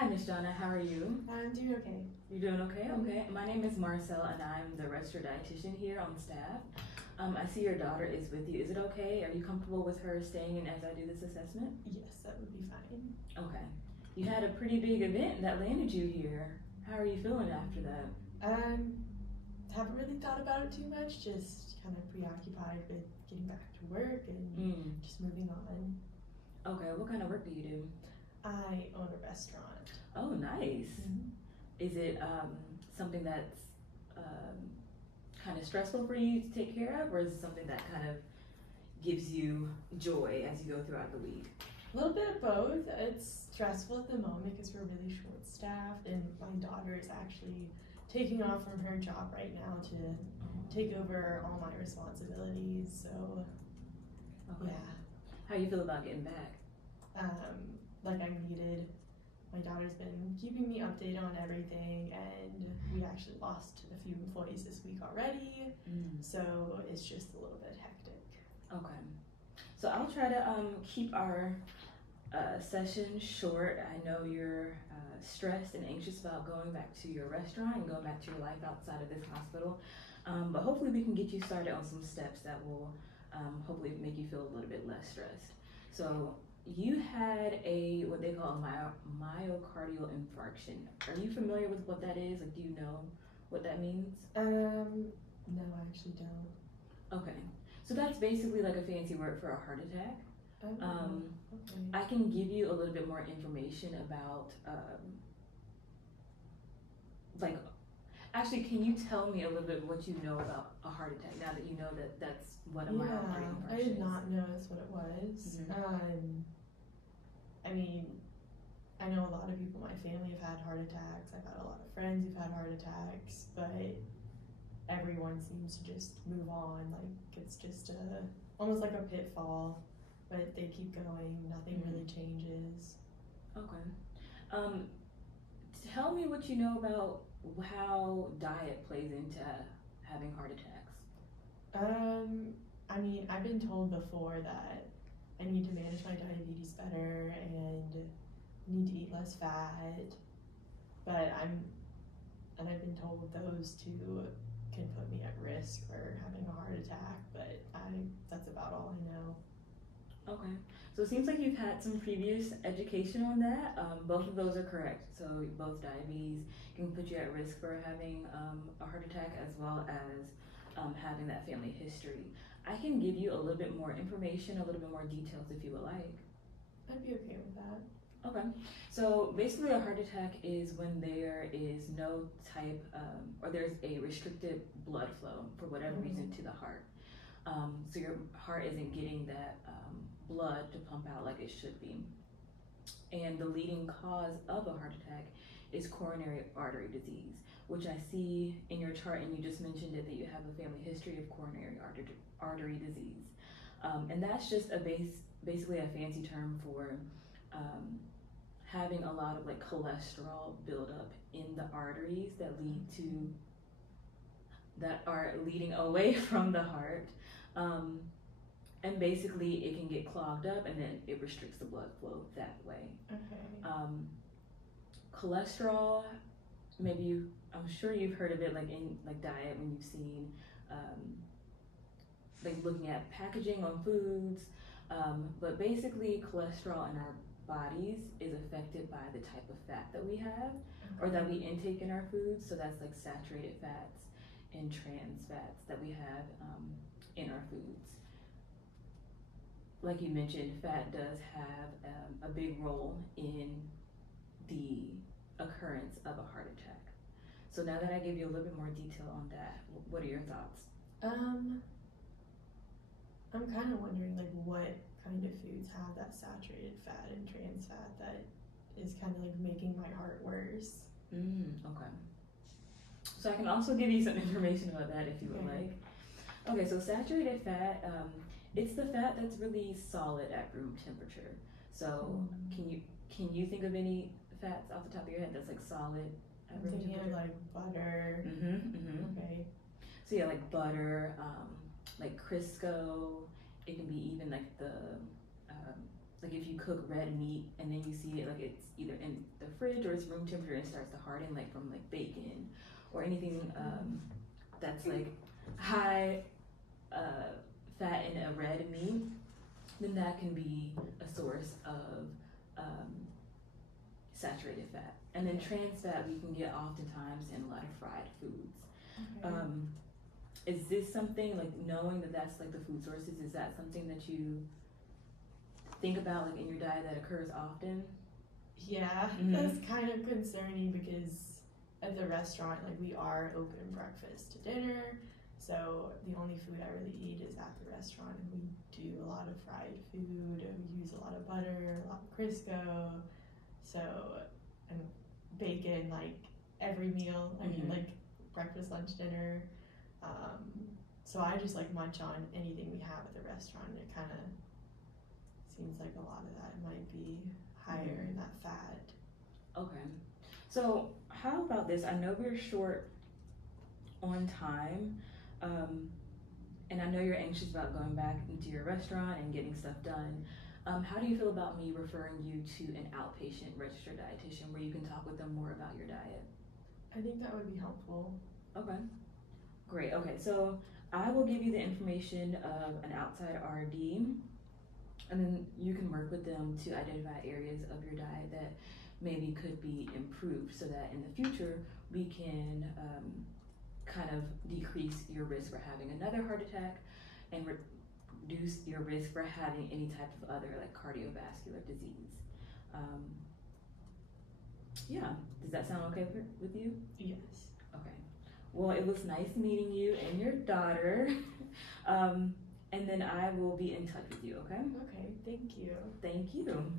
Hi, Miss Donna. How are you? I'm doing okay. You doing okay? Okay. My name is Marcel, and I'm the registered dietitian here on staff. I see your daughter is with you. Is it okay? Are you comfortable with her staying in as I do this assessment? Yes, that would be fine. Okay. You had a pretty big event that landed you here. How are you feeling after that? Haven't really thought about it too much, just kind of preoccupied with getting back to work and just moving on. Okay, what kind of work do you do? I own a restaurant. Oh, nice. Is it something that's kind of stressful for you to take care of, or is it something that kind of gives you joy as you go throughout the week? A little bit of both. It's stressful at the moment because we're really short staffed, and my daughter is actually taking off from her job right now to take over all my responsibilities. So, Okay. yeah. How you feel about getting back? Like I'm needed. My daughter's been keeping me updated on everything, and we actually lost a few employees this week already, so it's just a little bit hectic. Okay. So I'll try to keep our session short. I know you're stressed and anxious about going back to your restaurant and going back to your life outside of this hospital, but hopefully we can get you started on some steps that will hopefully make you feel a little bit less stressed. So you had what they call a myocardial infarction. Are you familiar with what that is? Like, do you know what that means? No, I actually don't. Okay. So that's basically like a fancy word for a heart attack. Okay. I can give you a little bit more information about, actually, can you tell me a little bit what you know about a heart attack now that you know that that's what a myocardial infarction is? I did not know that's what it was. I mean, I know a lot of people in my family have had heart attacks. I've had a lot of friends who've had heart attacks, but everyone seems to just move on. Like, it's just almost like a pitfall, but they keep going. Nothing really changes. Okay. Tell me what you know about how diet plays into having heart attacks. I mean, I've been told before that I need to manage my diabetes better and need to eat less fat, but I've been told those two can put me at risk for having a heart attack, but that's about all I know. Okay, so it seems like you've had some previous education on that. Both of those are correct. So both diabetes can put you at risk for having a heart attack, as well as having that family history. I can give you a little bit more information, a little bit more details if you would like. I'd be okay with that. Okay, so basically a heart attack is when there is no type, or there's a restricted blood flow for whatever reason to the heart. So your heart isn't getting that blood to pump out like it should be. And the leading cause of a heart attack is coronary artery disease, which I see in your chart, and you just mentioned it, that you have a family history of coronary artery disease. And that's just basically a fancy term for having a lot of like cholesterol buildup in the arteries that are leading away from the heart. And basically it can get clogged up, and then it restricts the blood flow that way. Okay. Cholesterol, I'm sure you've heard of it like in like diet, when you've seen like looking at packaging on foods, but basically cholesterol in our bodies is affected by the type of fat that we have or that we intake in our foods. So that's like saturated fats and trans fats that we have in our foods. Like you mentioned, fat does have a big role in the occurrence of a heart attack. So now that I gave you a little bit more detail on that, what are your thoughts? I'm kind of wondering like what kind of foods have that saturated fat and trans fat that is kind of like making my heart worse. Okay. So I can also give you some information about that if you would like. Okay, so saturated fat, it's the fat that's really solid at room temperature. So can you think of any fats off the top of your head that's like solid at room temperature? Thinking of like butter. Okay. So yeah, like butter, like Crisco. It can be even like the like if you cook red meat and then you see it like it's either in the fridge or it's room temperature and it starts to harden, like from like bacon or anything that's like high fat in a red meat, then that can be a source of saturated fat. And then trans fat we can get oftentimes in a lot of fried foods. Okay. Is this something, like knowing that that's like the food sources, is that something that you think about like in your diet that occurs often? Yeah, that's kind of concerning because at the restaurant, like we are open breakfast to dinner, so the only food I really eat is at the restaurant, and we do a lot of fried food, and we use a lot of butter, a lot of Crisco, so, and bacon, like every meal, I mean like breakfast, lunch, dinner, so I just like munch on anything we have at the restaurant, and it kind of seems like a lot of that might be higher in that fat. Okay. So how about this? I know we're short on time, and I know you're anxious about going back into your restaurant and getting stuff done. How do you feel about me referring you to an outpatient registered dietitian where you can talk with them more about your diet? I think that would be helpful. Okay. Great. Okay. So I will give you the information of an outside RD, and then you can work with them to identify areas of your diet that maybe could be improved so that in the future we can kind of decrease your risk for having another heart attack and reduce your risk for having any type of other like cardiovascular disease. Yeah, does that sound okay with you? Yes. Okay. Well, it was nice meeting you and your daughter. And then I will be in touch with you, okay? Okay, thank you. Thank you.